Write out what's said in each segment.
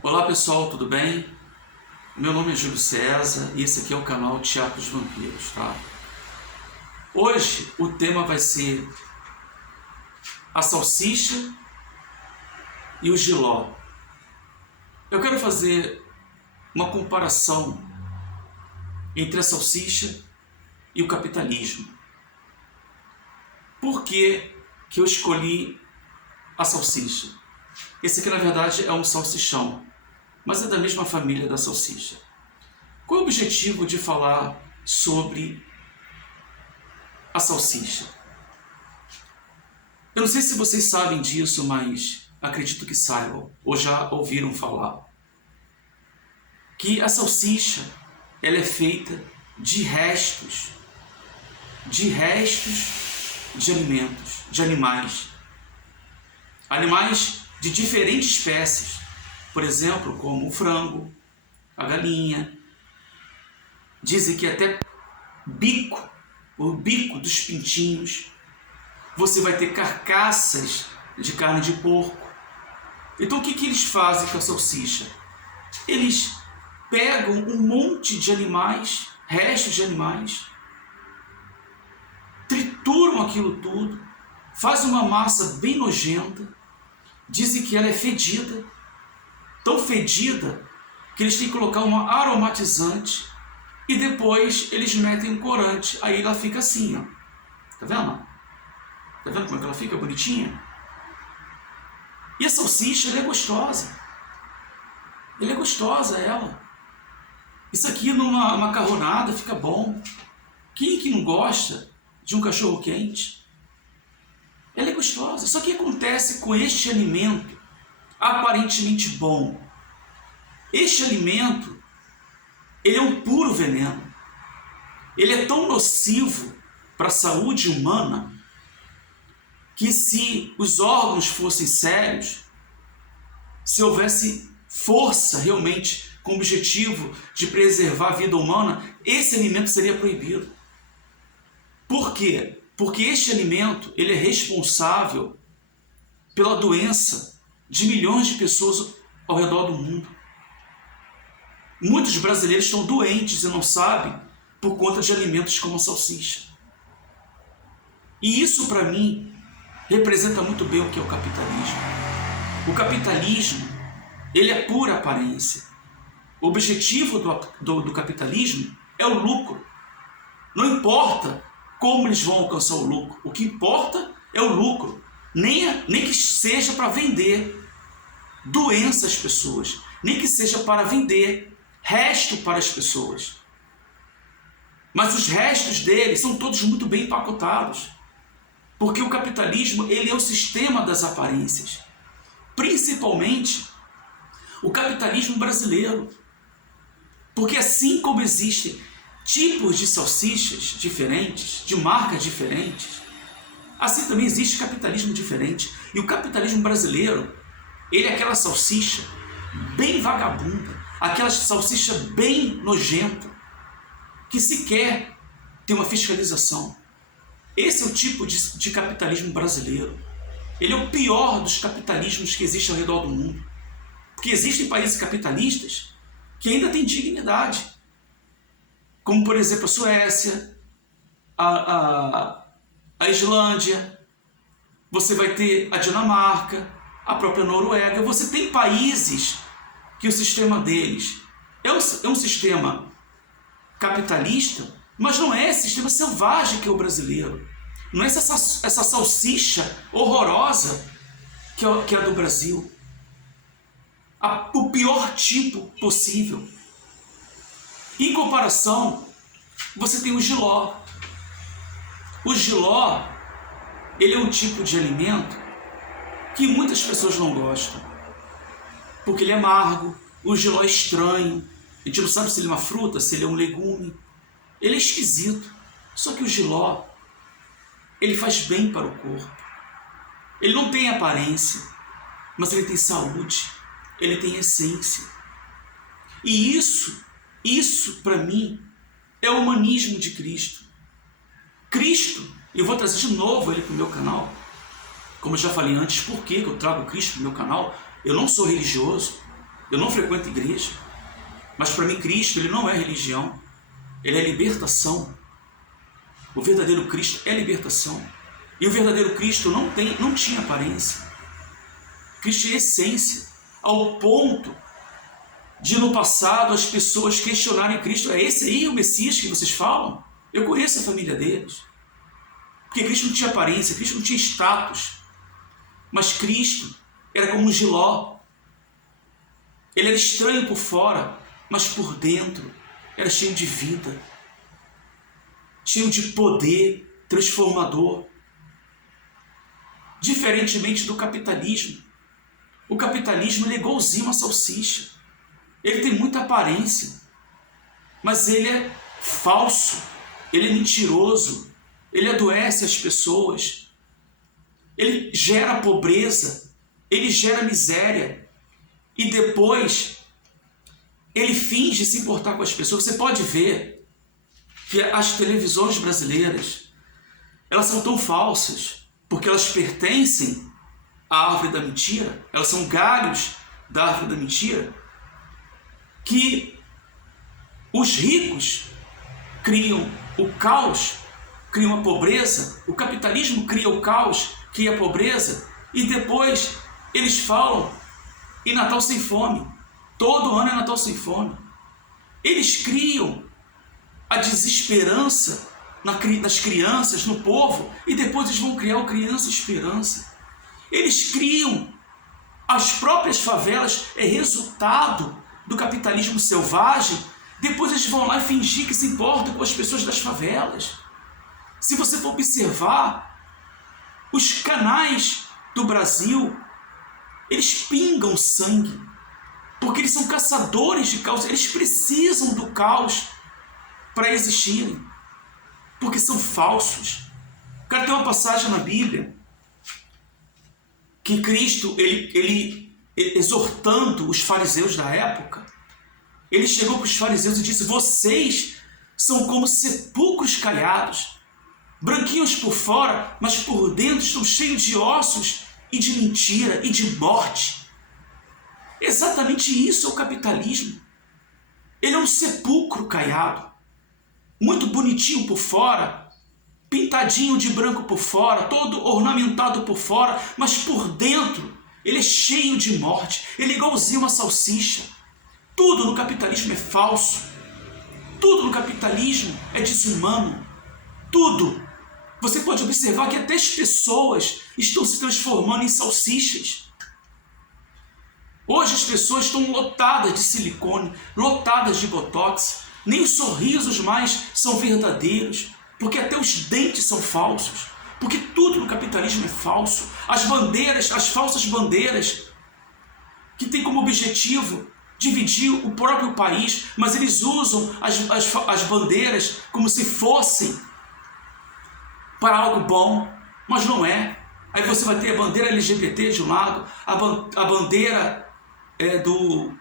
Olá pessoal, tudo bem? Meu nome é Júlio César e esse aqui é o canal Teatro dos Vampiros, tá? Hoje o tema vai ser a salsicha e o jiló. Eu quero fazer uma comparação entre a salsicha e o capitalismo. Por que eu escolhi a salsicha? Esse aqui na verdade é um salsichão, mas é da mesma família da salsicha. Qual é o objetivo de falar sobre a salsicha? Eu não sei se vocês sabem disso, mas acredito que saibam, ou já ouviram falar, que a salsicha ela é feita de restos de alimentos, de animais de diferentes espécies, por exemplo, como o frango, a galinha. Dizem que até o bico dos pintinhos, você vai ter carcaças de carne de porco. Então o que eles fazem com a salsicha? Eles pegam um monte de animais, restos de animais, trituram aquilo tudo, fazem uma massa bem nojenta, dizem que ela é fedida, tão fedida que eles têm que colocar uma aromatizante e depois eles metem um corante, aí ela fica assim, ó. Tá vendo? Tá vendo como é que ela fica bonitinha? E a salsicha, ela é gostosa. Ela é gostosa, ela. Isso aqui numa macarronada fica bom. Quem que não gosta de um cachorro quente? Ela é gostosa. Só que acontece com este alimento aparentemente bom. Este alimento, ele é um puro veneno. Ele é tão nocivo para a saúde humana que, se os órgãos fossem sérios, se houvesse força realmente com o objetivo de preservar a vida humana, esse alimento seria proibido. Por quê? Porque este alimento ele é responsável pela doença de milhões de pessoas ao redor do mundo. Muitos brasileiros estão doentes e não sabem por conta de alimentos como a salsicha. E isso, para mim, representa muito bem o que é o capitalismo. O capitalismo, ele é pura aparência. O objetivo do capitalismo é o lucro. Não importa como eles vão alcançar o lucro. O que importa é o lucro. Nem que seja para vender doença às pessoas. Nem que seja para vender resto para as pessoas. Mas os restos deles são todos muito bem empacotados. Porque o capitalismo, ele é o sistema das aparências. Principalmente o capitalismo brasileiro. Porque assim como existem tipos de salsichas diferentes, de marcas diferentes, assim também existe capitalismo diferente. E o capitalismo brasileiro, ele é aquela salsicha bem vagabunda, aquela salsicha bem nojenta, que sequer tem uma fiscalização. Esse é o tipo de capitalismo brasileiro. Ele é o pior dos capitalismos que existem ao redor do mundo. Porque existem países capitalistas que ainda têm dignidade. Como, por exemplo, a Suécia, a Islândia, você vai ter a Dinamarca, a própria Noruega. Você tem países que o sistema deles é um sistema capitalista, mas não é esse sistema selvagem que é o brasileiro. Não é essa salsicha horrorosa que é a do Brasil. O pior tipo possível. Em comparação, você tem o jiló. O jiló, ele é um tipo de alimento que muitas pessoas não gostam. Porque ele é amargo, o jiló é estranho. A gente não sabe se ele é uma fruta, se ele é um legume. Ele é esquisito. Só que o jiló, ele faz bem para o corpo. Ele não tem aparência, mas ele tem saúde. Ele tem essência. E isso para mim é o humanismo de Cristo. Cristo, eu vou trazer de novo ele para o meu canal. Como eu já falei antes, por que eu trago Cristo para o meu canal? Eu não sou religioso. Eu não frequento igreja, mas para mim Cristo, ele não é religião, ele é libertação. O verdadeiro Cristo é libertação. E o verdadeiro Cristo não tinha aparência. Cristo é essência, ao ponto de no passado as pessoas questionarem Cristo. É esse aí o Messias que vocês falam? Eu conheço a família deles. Porque Cristo não tinha aparência, Cristo não tinha status. Mas Cristo era como um jiló. Ele era estranho por fora, mas por dentro era cheio de vida, cheio de poder transformador. Diferentemente do capitalismo. O capitalismo ele é igualzinho uma salsicha. Ele tem muita aparência, mas ele é falso, ele é mentiroso, ele adoece as pessoas, ele gera pobreza, ele gera miséria, e depois ele finge se importar com as pessoas. Você pode ver que as televisões brasileiras, elas são tão falsas, porque elas pertencem à árvore da mentira, elas são galhos da árvore da mentira, que os ricos criam o caos, criam a pobreza, o capitalismo cria o caos, cria a pobreza, e depois eles falam em Natal sem fome. Todo ano é Natal sem fome. Eles criam a desesperança nas crianças, no povo, e depois eles vão criar o Criança Esperança. Eles criam as próprias favelas, é resultado do capitalismo selvagem. Depois eles vão lá e fingir que se importam com as pessoas das favelas. Se você for observar, os canais do Brasil, eles pingam sangue, porque eles são caçadores de caos, eles precisam do caos para existirem, porque são falsos. Cara, tem uma passagem na Bíblia que Cristo, ele exortando os fariseus da época, ele chegou para os fariseus e disse: vocês são como sepulcros caiados, branquinhos por fora, mas por dentro estão cheios de ossos e de mentira e de morte. Exatamente isso é o capitalismo. Ele é um sepulcro caiado, muito bonitinho por fora, pintadinho de branco por fora, todo ornamentado por fora, mas por dentro ele é cheio de morte, ele é igualzinho uma salsicha. Tudo no capitalismo é falso, tudo no capitalismo é desumano, tudo. Você pode observar que até as pessoas estão se transformando em salsichas. Hoje as pessoas estão lotadas de silicone, lotadas de botox, nem os sorrisos mais são verdadeiros, porque até os dentes são falsos, porque tudo no capitalismo é falso. As bandeiras, as falsas bandeiras, que tem como objetivo dividir o próprio país, mas eles usam as bandeiras como se fossem para algo bom, mas não é. Aí você vai ter a bandeira LGBT de um lado, a bandeira do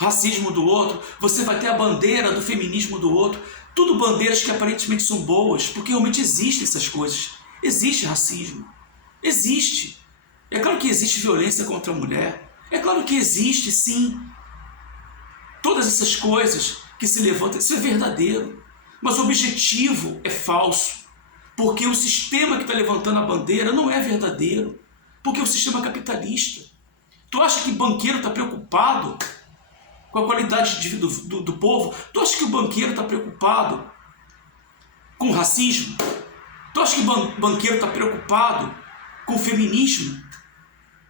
racismo do outro, você vai ter a bandeira do feminismo do outro, tudo bandeiras que aparentemente são boas, porque realmente existem essas coisas. Existe racismo, existe. É claro que existe violência contra a mulher, é claro que existe sim. Todas essas coisas que se levantam, isso é verdadeiro, mas o objetivo é falso, porque o sistema que está levantando a bandeira não é verdadeiro, porque é o sistema capitalista. Tu acha que banqueiro está preocupado com a qualidade de vida do povo? Tu acha que o banqueiro está preocupado com o racismo? Tu acha que o banqueiro está preocupado com o feminismo?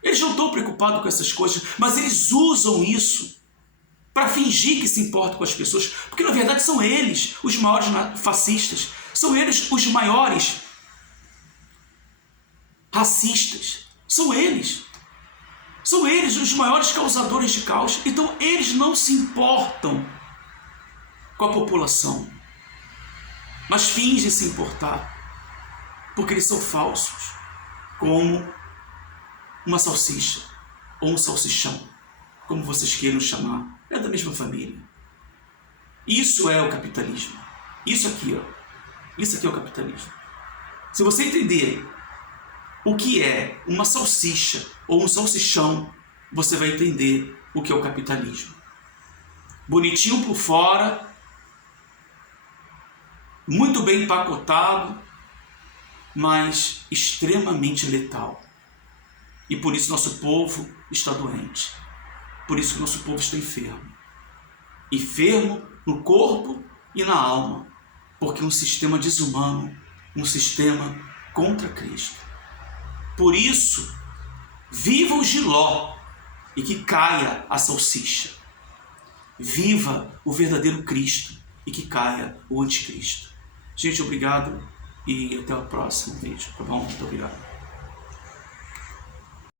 Eles não estão preocupados com essas coisas, mas eles usam isso para fingir que se importam com as pessoas, porque na verdade são eles os maiores fascistas, são eles os maiores racistas, são eles os maiores causadores de caos. Então eles não se importam com a população, mas fingem se importar, porque eles são falsos, como uma salsicha ou um salsichão, como vocês queiram chamar, é da mesma família. Isso é o capitalismo. Isso aqui é o capitalismo. Se você entender o que é uma salsicha ou um salsichão, você vai entender o que é o capitalismo. Bonitinho por fora, muito bem empacotado, mas extremamente letal. E por isso nosso povo está doente. Por isso que nosso povo está enfermo. Enfermo no corpo e na alma. Porque é um sistema desumano, um sistema contra Cristo. Por isso, viva o jiló e que caia a salsicha. Viva o verdadeiro Cristo e que caia o anticristo. Gente, obrigado e até o próximo vídeo, tá bom? Muito obrigado.